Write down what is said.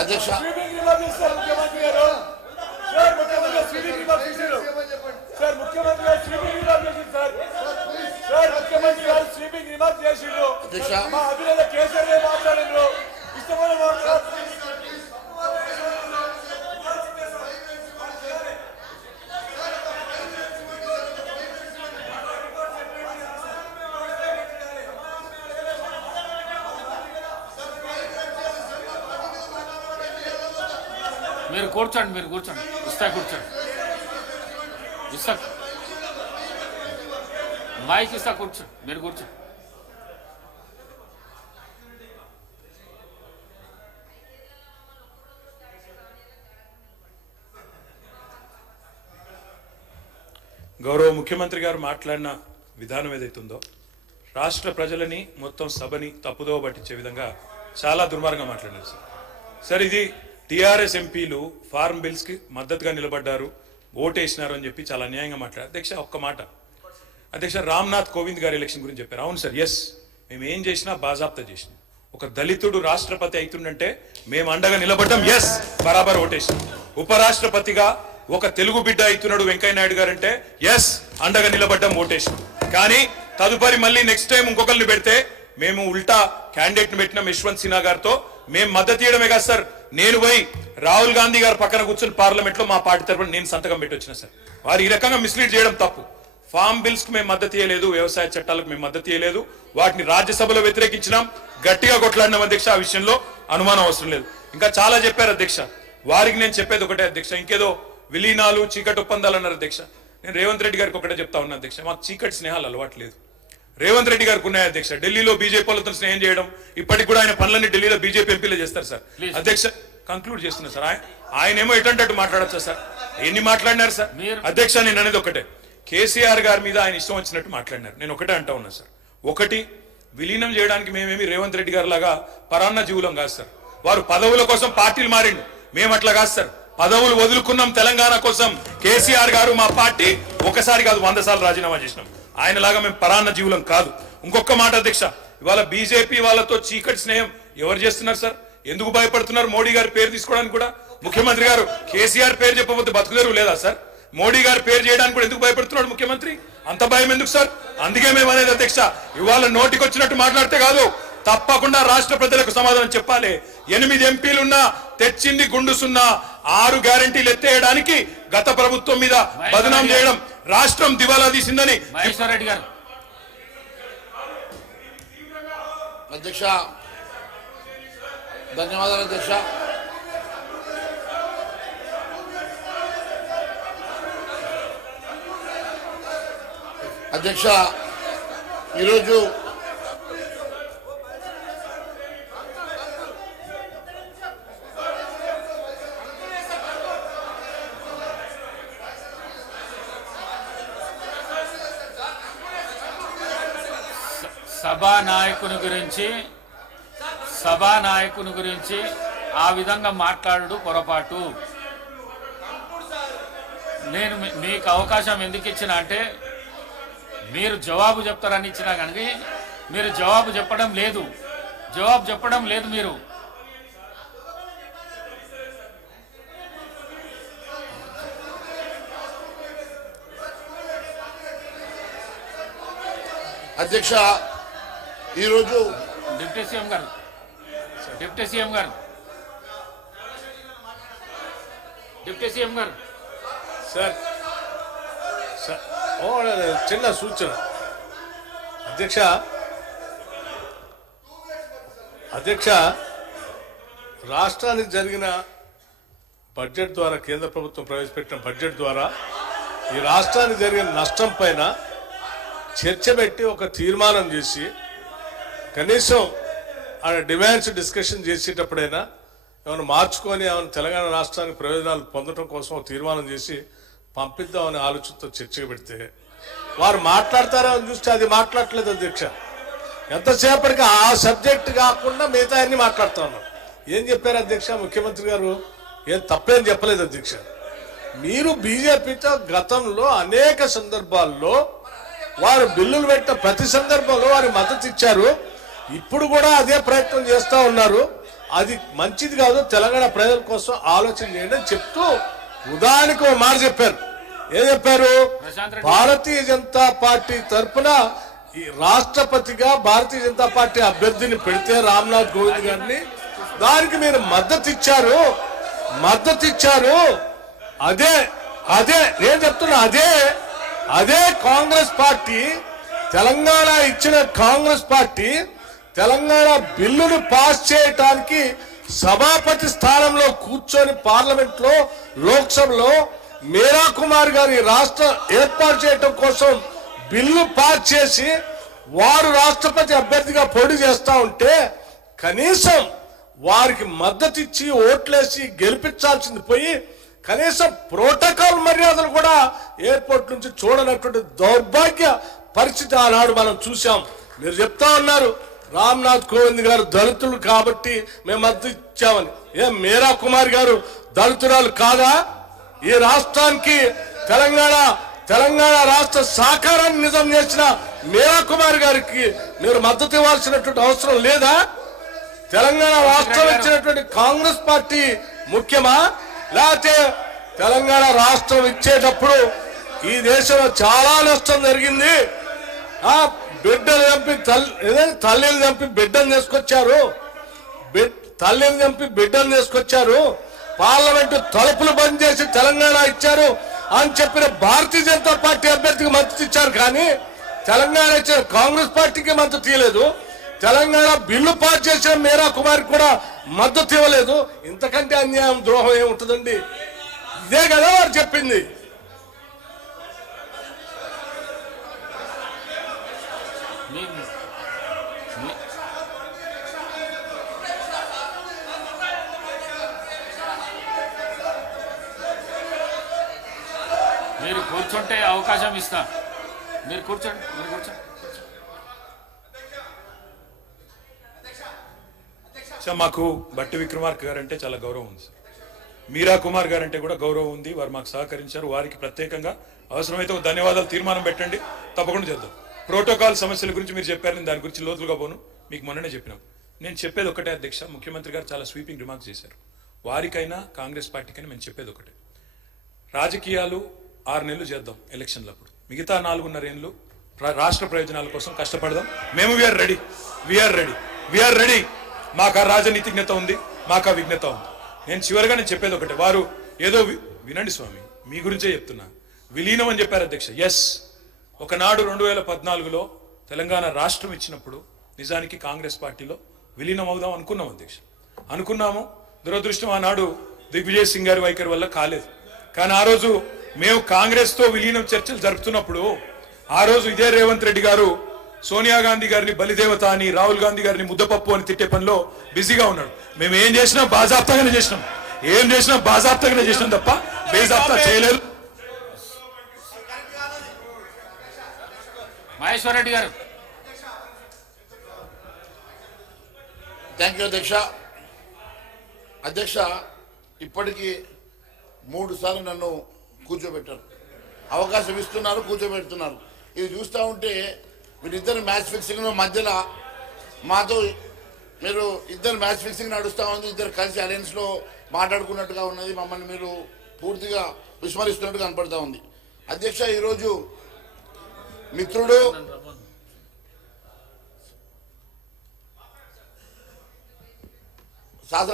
అధ్యక్ష మీరు కూర్చోండి ఇస్తా కూర్చోండి ఇస్తా మైక్ ఇస్తా కూర్చోండి మీరు కూర్చోండి గౌరవ ముఖ్యమంత్రి గారు మాట్లాడిన విధానం ఏదైతుందో రాష్ట్ర ప్రజలని మొత్తం సభని తప్పుదోవ పట్టించే విధంగా చాలా దుర్మార్గంగా మాట్లాడారు సార్ ఇది టీఆర్ఎస్ ఎంపీలు ఫార్మ్ బిల్స్ కి మద్దతుగా నిలబడ్డారు ఓటేసినారు అని చెప్పి చాలా అన్యాయంగా మాట్లాడారు అధ్యక్ష ఒక్క మాట అధ్యక్ష రామ్నాథ్ కోవింద్ గారి ఎలక్షన్ గురించి చెప్పారు అవును సార్ ఎస్ మేము ఏం చేసినా బాజాప్తా చేసినాం ఒక దళితుడు రాష్ట్రపతి అవుతుందంటే మేము అండగా నిలబడ్డాం ఎస్ బరాబర్ ఓటేసినాం ఉపరాష్ట్రపతిగా ఒక తెలుగు బిడ్డ అవుతున్నాడు వెంకయ్య నాయుడు గారు అంటే ఎస్ అండగా నిలబడ్డాం ఓటేసినాం కానీ తదుపరి మళ్ళీ నెక్స్ట్ టైం ఇంకొకరిని పెడితే మేము ఉల్టా క్యాండిడేట్ ని పెట్టినాం యశ్వంత్ సిన్హా గారితో మేము మద్దతు ఇవ్వడమే కాదు సార్ నేను పోయి రాహుల్ గాంధీ గారు పక్కన కూర్చొని పార్లమెంట్ లో మా పార్టీ తరఫున నేను సంతకం పెట్టి వచ్చిన సార్ వారు ఈ రకంగా మిస్లీడ్ చేయడం తప్పు ఫార్మ్ బిల్స్ కు మేము మద్దతు ఇవ్వలేదు వ్యవసాయ చట్టాలకు మేము మద్దతు ఇవ్వలేదు వాటిని రాజ్యసభలో వ్యతిరేకించినాం గట్టిగా కొట్లాడినాం అధ్యక్ష ఆ విషయంలో అనుమానం అవసరం లేదు ఇంకా చాలా చెప్పారు అధ్యక్ష వారికి నేను చెప్పేది ఒకటే అధ్యక్ష ఇంకేదో విలీనాలు చీకటి ఒప్పందాలు అన్నారు అధ్యక్ష నేను రేవంత్ రెడ్డి గారికి ఒకటే చెప్తా ఉన్నా అధ్యక్ష మాకు చీకటి స్నేహాలు అలవాట్లేదు రేవంత్ రెడ్డి గారికి ఉన్నాయి అధ్యక్ష ఢిల్లీలో బీజేపీ వాళ్ళతో స్నేహం చేయడం ఇప్పటికి కూడా ఆయన పనులన్నీ ఢిల్లీలో బీజేపీ ఎంపీలే చేస్తారు సార్ అధ్యక్ష కంక్లూడ్ చేస్తున్నా సార్ ఆయనేమో ఎటంటే మాట్లాడచ్చా సార్ ఎన్ని మాట్లాడినారు సార్ అధ్యక్ష నేను అనేది ఒకటే కేసీఆర్ గారి మీద ఆయన ఇష్టం వచ్చినట్టు మాట్లాడినారు నేను ఒకటే అంటా ఉన్నా సార్ ఒకటి విలీనం చేయడానికి మేమేమి రేవంత్ రెడ్డి గారి లాగా పరాన్న జీవులం కాదు సార్ వారు పదవుల కోసం పార్టీలు మారిండు మేము అట్లా కాదు సార్ పదవులు వదులుకున్నాం తెలంగాణ కోసం కేసీఆర్ గారు మా పార్టీ ఒకసారి కాదు 100 సార్లు రాజీనామా చేసినాం ఆయన లాగా మేము పరాన్న జీవులం కాదు ఇంకొక మాట అధ్యక్ష ఇవాళ బీజేపీ వాళ్ళతో చీకటి స్నేహం ఎవరు చేస్తున్నారు సార్ ఎందుకు భయపడుతున్నారు మోడీ గారి పేరు తీసుకోవడానికి కూడా ముఖ్యమంత్రి గారు కేసీఆర్ పేరు చెప్పబోతే బతుకుదేరు లేదా సార్ మోడీ గారి పేరు చేయడానికి కూడా ఎందుకు భయపడుతున్నాడు ముఖ్యమంత్రి అంత భయం ఎందుకు సార్ అందుకే మేము అనేది అధ్యక్ష ఇవాళ నోటికి వచ్చినట్టు మాట్లాడితే కాదు తప్పకుండా రాష్ట్ర ప్రజలకు సమాధానం చెప్పాలి 8 ఎంపీలున్నా తెచ్చింది గుండు సున్నా 6 గ్యారంటీలు ఎత్తేయడానికి గత ప్రభుత్వం మీద బదనాం చేయడం రాష్ట్రం దివాలా తీసిందని మహేశ్వర్ రెడ్డి గారు అధ్యక్ష ధన్యవాదాలు అధ్యక్ష అధ్యక్ష ఈరోజు సభానాయకుని గురించి ఆ విధంగా మాట్లాడు పొరపాటు నేను మీకు అవకాశం ఎందుకు ఇచ్చినా అంటే మీరు జవాబు చెప్తారని ఇచ్చినా కానీ మీరు జవాబు చెప్పడం లేదు మీరు అధ్యక్ష ఈరోజు డిప్యూటీ సీఎం గారు సార్ చిన్న సూచన అధ్యక్ష రాష్ట్రానికి జరిగిన బడ్జెట్ ద్వారా కేంద్ర ప్రభుత్వం ప్రవేశపెట్టిన బడ్జెట్ ద్వారా ఈ రాష్ట్రానికి జరిగిన నష్టం పైన చర్చ పెట్టి ఒక తీర్మానం చేసి కనీసం ఆ డిమాండ్స్ డిస్కషన్ చేసేటప్పుడైనా ఏమైనా మార్చుకొని ఏమైనా తెలంగాణ రాష్ట్రానికి ప్రయోజనాలు పొందడం కోసం తీర్మానం చేసి పంపిద్దామనే ఆలోచనతో చర్చకు పెడితే వారు మాట్లాడతారో అని చూస్తే అది మాట్లాడలేదు అధ్యక్ష ఎంతసేపటికి ఆ సబ్జెక్ట్ కాకుండా మిగతా అన్ని మాట్లాడుతూ ఉన్నారు ఏం చెప్పారు అధ్యక్ష ముఖ్యమంత్రి గారు ఏం తప్పేం చెప్పలేదు అధ్యక్ష మీరు బీజేపీతో గతంలో అనేక సందర్భాల్లో వారు బిల్లులు పెట్టిన ప్రతి సందర్భంలో వారు మద్దతు ఇచ్చారు ఇప్పుడు కూడా అదే ప్రయత్నం చేస్తూ ఉన్నారు అది మంచిది కాదు. తెలంగాణ ప్రజల కోసం ఆలోచన చేయండి అని చెప్తూ ఉదాహరణకు ఒక మాట చెప్పారు. ఏం చెప్పారు? ప్రశాంత్ రెడ్డి. భారతీయ జనతా పార్టీ తరఫున ఈ రాష్ట్రపతిగా భారతీయ జనతా పార్టీ అభ్యర్థిని పెడితే రామ్నాథ్ కోవింద్ గారిని, దానికి మీరు మద్దతు ఇచ్చారు. అదే నేను చెప్తున్నా, అదే కాంగ్రెస్ పార్టీ, తెలంగాణ ఇచ్చిన కాంగ్రెస్ పార్టీ తెలంగాణ బిల్లును పాస్ చేయటానికి సభాపతి స్థానంలో కూర్చొని పార్లమెంట్ లో, లోక్సభలో మీరా కుమార్ గారి రాష్ట్ర ఏర్పాటు చేయటం కోసం బిల్లు పాస్ చేసి వారు రాష్ట్రపతి అభ్యర్థిగా పోటీ చేస్తా ఉంటే కనీసం వారికి మద్దతు ఇచ్చి ఓట్లేసి గెలిపించాల్సింది పోయి కనీసం ప్రోటోకాల్ మర్యాదలు కూడా ఎయిర్పోర్ట్ నుంచి చూడనటువంటి దౌర్భాగ్య పరిస్థితి ఆనాడు మనం చూసాం. మీరు చెప్తా ఉన్నారు రామ్నాథ్ కోవింద్ గారు దళితులు కాబట్టి మేము మద్దతు ఇచ్చామని. మీరా కుమార్ గారు దళితురాలు కాదా? ఈ రాష్ట్రానికి తెలంగాణ రాష్ట్ర సాకారాన్ని నిజం చేసిన మీరా కుమార్ గారికి మీరు మద్దతు ఇవ్వాల్సినటువంటి అవసరం లేదా? తెలంగాణ రాష్ట్రం ఇచ్చినటువంటి కాంగ్రెస్ పార్టీ ముఖ్యమా? లేకపోతే తెలంగాణ రాష్ట్రం ఇచ్చేటప్పుడు ఈ దేశంలో చాలా నష్టం జరిగింది. బిడ్డలు చంపి తల్లిని చంపి బిడ్డను తీసుకొచ్చారు. పార్లమెంటు తలుపులు బంద్ చేసి తెలంగాణ ఇచ్చారు అని చెప్పిన భారతీయ జనతా పార్టీ అభ్యర్థికి మద్దతు ఇచ్చారు. కానీ తెలంగాణ ఇచ్చిన కాంగ్రెస్ పార్టీకి మద్దతు ఇవ్వలేదు. తెలంగాణ బిల్లు పాస్ చేసిన మీరా కుమార్ కూడా మద్దతు ఇవ్వలేదు. ఇంతకంటే అన్యాయం, ద్రోహం ఏముంటుందండి? ఇదే కదా వారు చెప్పింది. మీరు కూర్చుంటే అవకాశం ఇస్తా. మీరు కూర్చోండి. సార్, మాకు బట్టి విక్రమార్క గారు అంటే చాలా గౌరవం ఉంది సార్. మీరా కుమార్ గారు అంటే కూడా గౌరవం ఉంది. వారు మాకు సహకరించారు. వారికి ప్రత్యేకంగా అవసరమైతే ఒక ధన్యవాదాలు తీర్మానం పెట్టండి, తప్పకుండా చేద్దాం. ప్రోటోకాల్ సమస్యల గురించి మీరు చెప్పారు, నేను దాని గురించి లోతులుగా పోను, మీకు మొన్ననే చెప్పినాం. నేను చెప్పేది ఒకటే అధ్యక్ష, ముఖ్యమంత్రి గారు చాలా స్వీపింగ్ రిమార్క్స్ చేశారు. వారికైనా కాంగ్రెస్ పార్టీకైనా మేము చెప్పేది ఒకటే, రాజకీయాలు 6 నెలలు చేద్దాం ఎలక్షన్లప్పుడు, మిగతా 4.5 ఏళ్ళు రాష్ట్ర ప్రయోజనాల కోసం కష్టపడదాం. మేము వీఆర్ రెడీ. మాకు ఆ రాజనీతిజ్ఞత ఉంది, మాకు ఆ విజ్ఞత ఉంది. నేను చివరిగా చెప్పేది ఒకటే, వారు ఏదో వినండి స్వామి, మీ గురించే చెప్తున్నా. విలీనం అని చెప్పారు అధ్యక్ష. ఎస్, ఒకనాడు 2014లో తెలంగాణ రాష్ట్రం ఇచ్చినప్పుడు నిజానికి కాంగ్రెస్ పార్టీలో విలీనం అవుదాం అనుకున్నాం అధ్యక్ష, అనుకున్నాము. దురదృష్టం ఆనాడు దిగ్విజయ్ సింగ్ గారి వైఖరి వల్ల కాలేదు. కానీ ఆ రోజు మేము కాంగ్రెస్ తో విలీనం చర్చలు జరుపుతున్నప్పుడు ఆ రోజు ఇదే రేవంత్ రెడ్డి గారు సోనియా గాంధీ గారిని బలిదేవత అని, రాహుల్ గాంధీ గారిని ముద్దపప్పు అని తిట్టే పనిలో బిజీగా ఉన్నాడు. మేము ఏం చేసినా బాజాప్తాగానే చేసినాం, తప్ప బేజాప్తా చేయలేదు. మహేశ్వర్ రెడ్డి గారు. థ్యాంక్ యూ అధ్యక్ష. ఇప్పటికీ 3 సార్లు నన్ను కూర్చోబెట్టారు, అవకాశం ఇస్తున్నారు, కూర్చోబెడుతున్నారు. ఇది చూస్తూ ఉంటే వీరిద్దరు మ్యాచ్ ఫిక్సింగ్ మధ్యలో మాతో మీరు ఇద్దరు మ్యాచ్ ఫిక్సింగ్ నడుస్తూ ఉంది, ఇద్దరు కలిసి అలయన్స్లో మాట్లాడుకున్నట్టుగా ఉన్నది. మమ్మల్ని మీరు పూర్తిగా విస్మరిస్తున్నట్టుగా కనపడతా ఉంది అధ్యక్ష. ఈరోజు మిత్రుడు శాసన